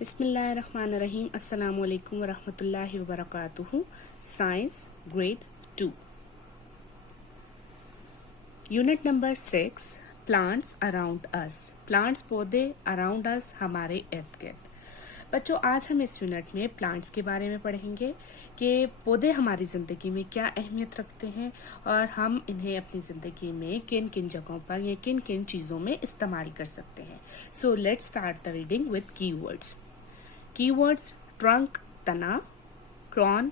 बिस्मिल्लाहिर्रहमानिर्रहीम अस्सलामु अलैकुम वरहमतुल्लाहि वबरकातुहू। Science grade 2 unit number 6 plants around us. Plants पौधे अराउंड अस हमारे इर्द गिर्द। बच्चों, आज हम इस यूनिट में प्लांट्स के बारे में पढ़ेंगे कि पौधे हमारी जिंदगी में क्या अहमियत रखते हैं और हम इन्हें अपनी जिंदगी में किन किन जगहों पर या किन किन चीजों में इस्तेमाल कर सकते हैं। So let's start the reading with keywords. Keywords: trunk तना, क्रॉन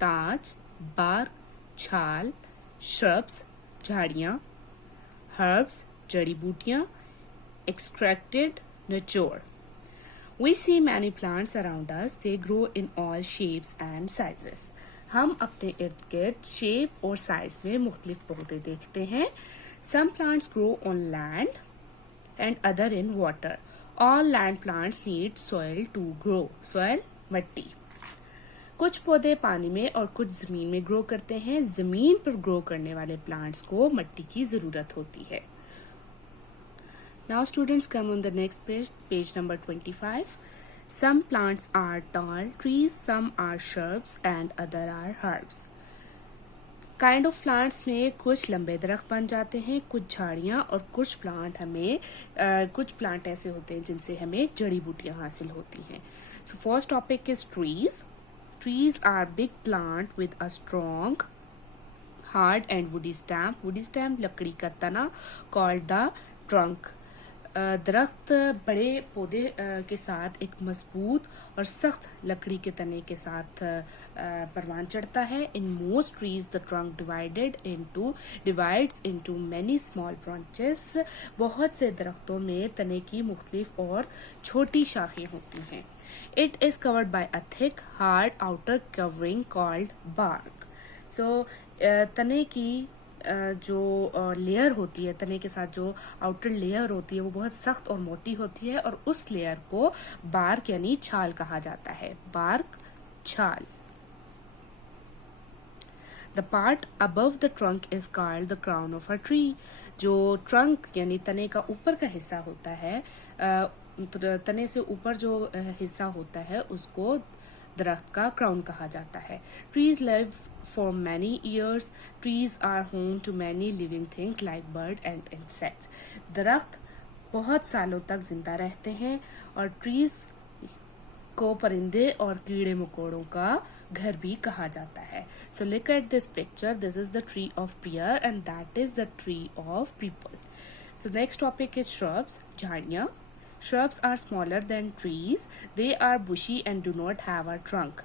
ताज, बार्क छाल, श्रब्स झाड़ियां, हर्ब्स जड़ी बूटियां, एक्सट्रैक्टेड निचोड़। We see many plants around us. They grow in all shapes and sizes. हम अपने इर्द गिर्द शेप और साइज में मुख्तलिफ पौधे देखते हैं। Some plants grow on land and other in water. All land plants need soil to grow. Soil मिट्टी। कुछ पौधे पानी में और कुछ जमीन में ग्रो करते हैं। जमीन पर ग्रो करने वाले प्लांट्स को मिट्टी की जरूरत होती है। Now students, come on the next page, page number 25. Some plants are tall trees, some are shrubs and other are herbs. Kind of plants में कुछ लंबे दरख्त बन जाते हैं, कुछ झाड़ियां और कुछ प्लांट ऐसे होते हैं जिनसे हमें जड़ी बूटियां हासिल होती हैं। So first topic is trees. Trees are big plant with a strong hard and woody stem. Woody stem लकड़ी का तना, कॉल्ड द ट्रंक। दरख्त बड़े पौधे के साथ एक मजबूत और सख्त लकड़ी के तने के साथ परवान चढ़ता है। In most trees the trunk divides into many small branches. बहुत से दरख्तों में तने की मुख्तलिफ और छोटी शाखें होती हैं। It is covered by a thick hard outer covering called bark. So तने की जो लेयर होती है, तने के साथ जो आउटर लेयर होती है वो बहुत सख्त और मोटी होती है और उस लेयर को बार्क यानी छाल कहा जाता है। बार्क छाल। The part above the trunk is called the crown of a tree. जो ट्रंक यानी तने का ऊपर का हिस्सा होता है, तने से ऊपर जो हिस्सा होता है उसको दरख्त का क्राउन कहा जाता है। Trees live for many years. Trees are home to many living things like bird and insects. दरख्त बहुत सालों तक जिंदा रहते हैं और ट्रीज को परिंदे और कीड़े मकोड़ों का घर भी कहा जाता है। So look at this picture. This is the tree of pear and that is the tree of peepal. So next topic is shrubs, झाड़ियां। Shrubs are smaller than trees. They are bushy and do not have a trunk.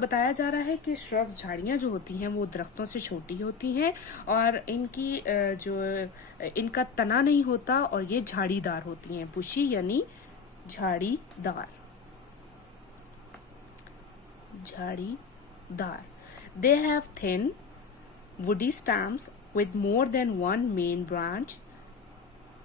बताया जा रहा है कि shrubs झाड़ियां जो होती हैं वो दरख्तों से छोटी होती हैं और इनका तना नहीं होता और ये झाड़ीदार होती हैं। बुशी यानी झाड़ीदार। They have thin woody stems with more than one main branch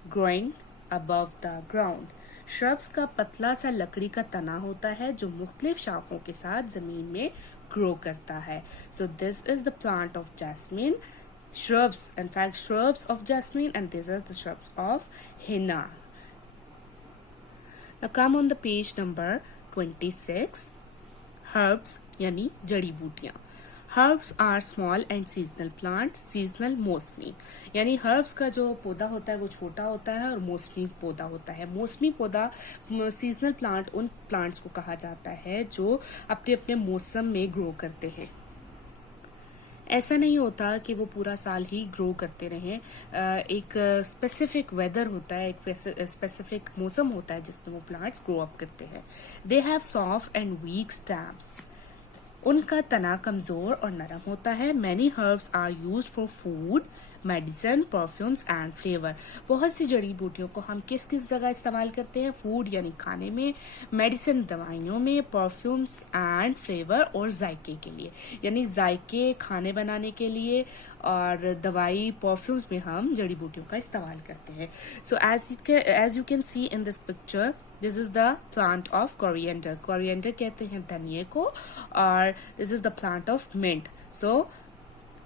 growing above the ground. Shrubs का पतला सा लकड़ी का तना होता है जो मुख्तलिफ शाखों के साथ जमीन में ग्रो करता है। So this is the plant of jasmine. Shrubs, in fact, shrubs of jasmine, and these are the shrubs of henna. Now come on the page number 26. Herbs यानी जड़ी बूटियां। Herbs are small and seasonal plant. Seasonal मौसमी, यानी herbs का जो पौधा होता है वो छोटा होता है और मौसमी पौधा होता है। मौसमी पौधा, सीजनल प्लांट उन प्लांट्स को कहा जाता है जो अपने अपने मौसम में ग्रो करते हैं। ऐसा नहीं होता कि वो पूरा साल ही ग्रो करते रहें। एक स्पेसिफिक वेदर होता है, एक स्पेसिफिक मौसम होता है जिसमें वो प्लांट्स ग्रो अप करते हैं। They have soft and weak stems. उनका तना कमजोर और नरम होता है। Many herbs are used for food, medicine, perfumes and flavour. बहुत सी जड़ी बूटियों को हम किस किस जगह इस्तेमाल करते हैं? फूड यानी खाने में, मेडिसिन दवाइयों में, परफ्यूम्स एंड फ्लेवर और जायके के लिए, यानी जायके खाने बनाने के लिए और दवाई परफ्यूम्स में हम जड़ी बूटियों का इस्तेमाल करते हैं। So as you can see in this picture, this is the plant of coriander. Coriander कहते हैं धनिये को, और this is the plant of mint. So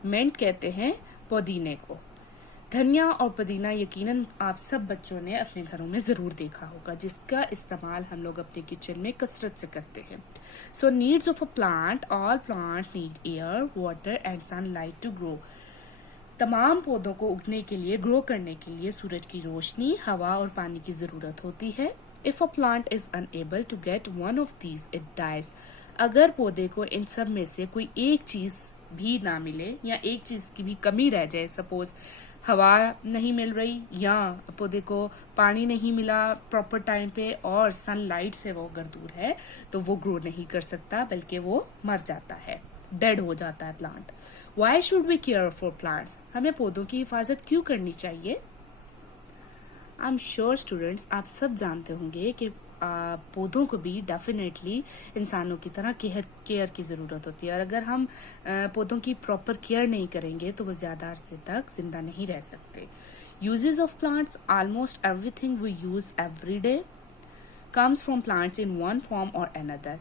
mint कहते हैं पुदीने को। धनिया और पुदीना यकीनन आप सब बच्चों ने अपने घरों में ज़रूर देखा होगा, जिसका इस्तेमाल हम लोग अपने किचन में कसरत से करते हैं। So needs of a plant, all plant need air, water and sunlight to grow. तमाम पौधों को उगने के लिए, ग्रो करने के लिए सूरज की रोशनी, हवा और पानी की ज़रूरत होती है। If a plant is unable to get one of these it dies. अगर पौधे को इन सब में से कोई एक चीज़ भी ना मिले या एक चीज़ की भी कमी रह जाए, सपोज हवा नहीं मिल रही या पौधे को पानी नहीं मिला प्रॉपर टाइम पे और सनलाइट से वो अगर दूर है, तो वो ग्रो नहीं कर सकता, बल्कि वो मर जाता है, डेड हो जाता है plant. Why should we care for plants? हमें पौधों की हिफाजत क्यों करनी चाहिए? आई एम श्योर स्टूडेंट्स, आप सब जानते होंगे कि पौधों को भी डेफिनेटली इंसानों की तरह केयर की ज़रूरत होती है, और अगर हम पौधों की प्रॉपर केयर नहीं करेंगे तो वो ज़्यादा अरसे तक जिंदा नहीं रह सकते। Uses of plants, almost everything we use every day comes from plants in one form or another.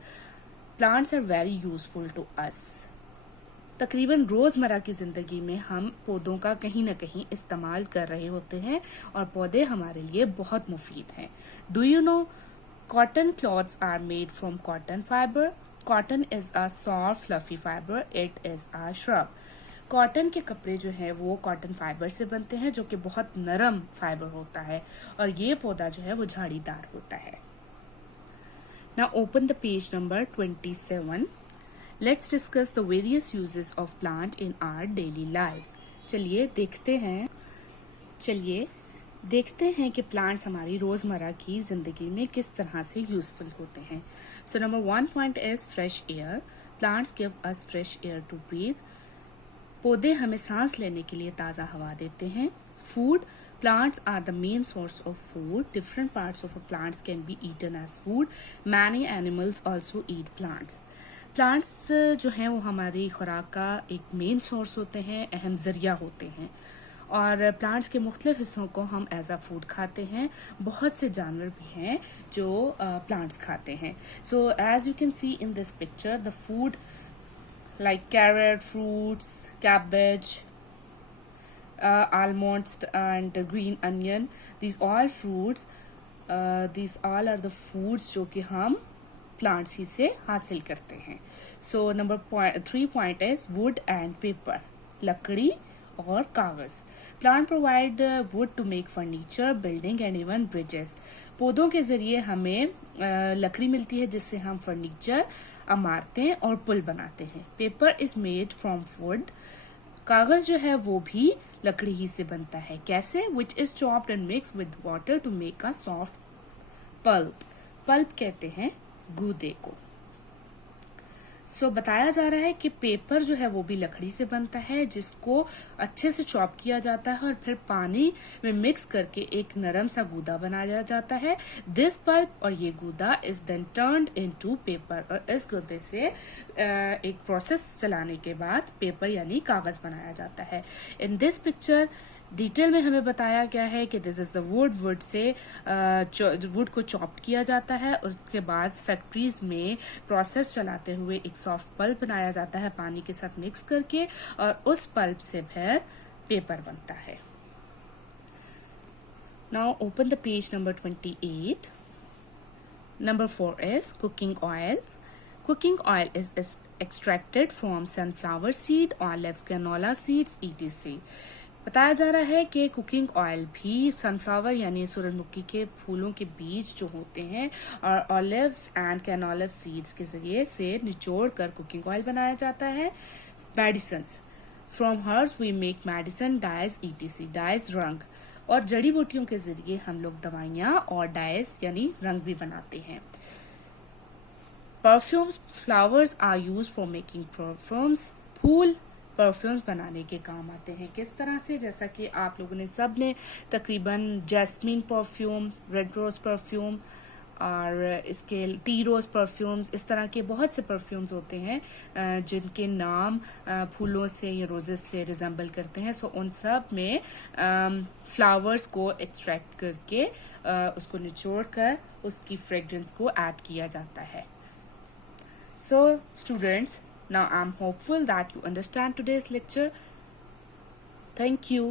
Plants are very useful to us. तकरीबन रोजमर्रा की जिंदगी में हम पौधों का कहीं ना कहीं इस्तेमाल कर रहे होते हैं और पौधे हमारे लिए बहुत मुफीद हैं। Do you know cotton clothes are made from cotton fibre. Cotton is a soft fluffy fibre, it is a shrub. Cotton के कपड़े जो है वो कॉटन फाइबर से बनते हैं, जो कि बहुत नरम फाइबर होता है, और ये पौधा जो है वो झाड़ीदार होता है। Now open the page number 27. Let's discuss the various uses of plant in our daily lives. चलिए देखते हैं कि प्लांट्स हमारी रोजमर्रा की जिंदगी में किस तरह से यूजफुल होते हैं। So number 1 point is fresh air. Plants give us fresh air to breathe. पौधे हमें सांस लेने के लिए ताज़ा हवा देते हैं। Food. Plants are the main source of food. Different parts of a plants can be eaten as food. Many animals also eat plants. Plants जो हैं वो हमारी खुराक का एक मेन सोर्स होते हैं, अहम जरिया होते हैं, और प्लांट्स के मुख्तलिफ हिस्सों को हम एज अ फूड खाते हैं। बहुत से जानवर भी हैं जो प्लांट्स खाते हैं। So as you can see in this picture, the food like carrot, fruits, cabbage, almonds and green onion, these all fruits, these all are the foods जो कि हम plants ही से हासिल करते हैं। So number 3 point is wood and paper, लकड़ी और कागज। Plant provide wood to make furniture, building and even bridges. पौधों के जरिए हमें लकड़ी मिलती है जिससे हम फर्नीचर, इमारतें और पुल बनाते हैं। Paper is made from would. कागज जो है वो भी लकड़ी ही से बनता है। कैसे? Which is chopped and mix with water to make a soft pulp. Pulp कहते हैं गूदे को। सो बताया जा रहा है कि पेपर जो है वो भी लकड़ी से बनता है, जिसको अच्छे से चॉप किया जाता है और फिर पानी में मिक्स करके एक नरम सा गूदा बनाया जाता है। दिस पल्प और ये गूदा is then turned into paper, और इस गूदे से एक प्रोसेस चलाने के बाद पेपर यानी कागज बनाया जाता है। इन दिस पिक्चर डिटेल में हमें बताया गया है कि this is the would say would को चॉप किया जाता है और उसके बाद फैक्ट्रीज में प्रोसेस चलाते हुए एक सॉफ्ट पल्प बनाया जाता है पानी के साथ मिक्स करके, और उस पल्प से फिर पेपर बनता है। Now open the page number 28. Number 4 is cooking oils. Cooking oil is extracted from sunflower seed, olives, canola seeds, etc. बताया जा रहा है कि कुकिंग ऑयल भी सनफ्लावर यानी सूरजमुखी के फूलों के बीज जो होते हैं और ऑलिव्स एंड कैनोला सीड्स के जरिए से निचोड़ कर कुकिंग ऑयल बनाया जाता है। Medicines, from herbs we make medicine, dyes etc. Dyes रंग, और जड़ी बूटियों के जरिए हम लोग दवाइयाँ और डाइज यानी रंग भी बनाते हैं। Perfumes, flowers are use for making perfumes. फूल परफ्यूम्स बनाने के काम आते हैं। किस तरह से? जैसा कि आप लोगों ने सब ने तकरीबन jasmine perfume, red rose perfume और इसके टी रोज परफ्यूम्स, इस तरह के बहुत से परफ्यूम्स होते हैं जिनके नाम फूलों से या रोजेस से रिजेंबल करते हैं। सो उन सब में फ्लावर्स को एक्सट्रैक्ट करके उसको निचोड़ कर उसकी फ्रेग्रेंस को ऐड किया जाता है। So students, now I'm hopeful that you understand today's lecture. Thank you.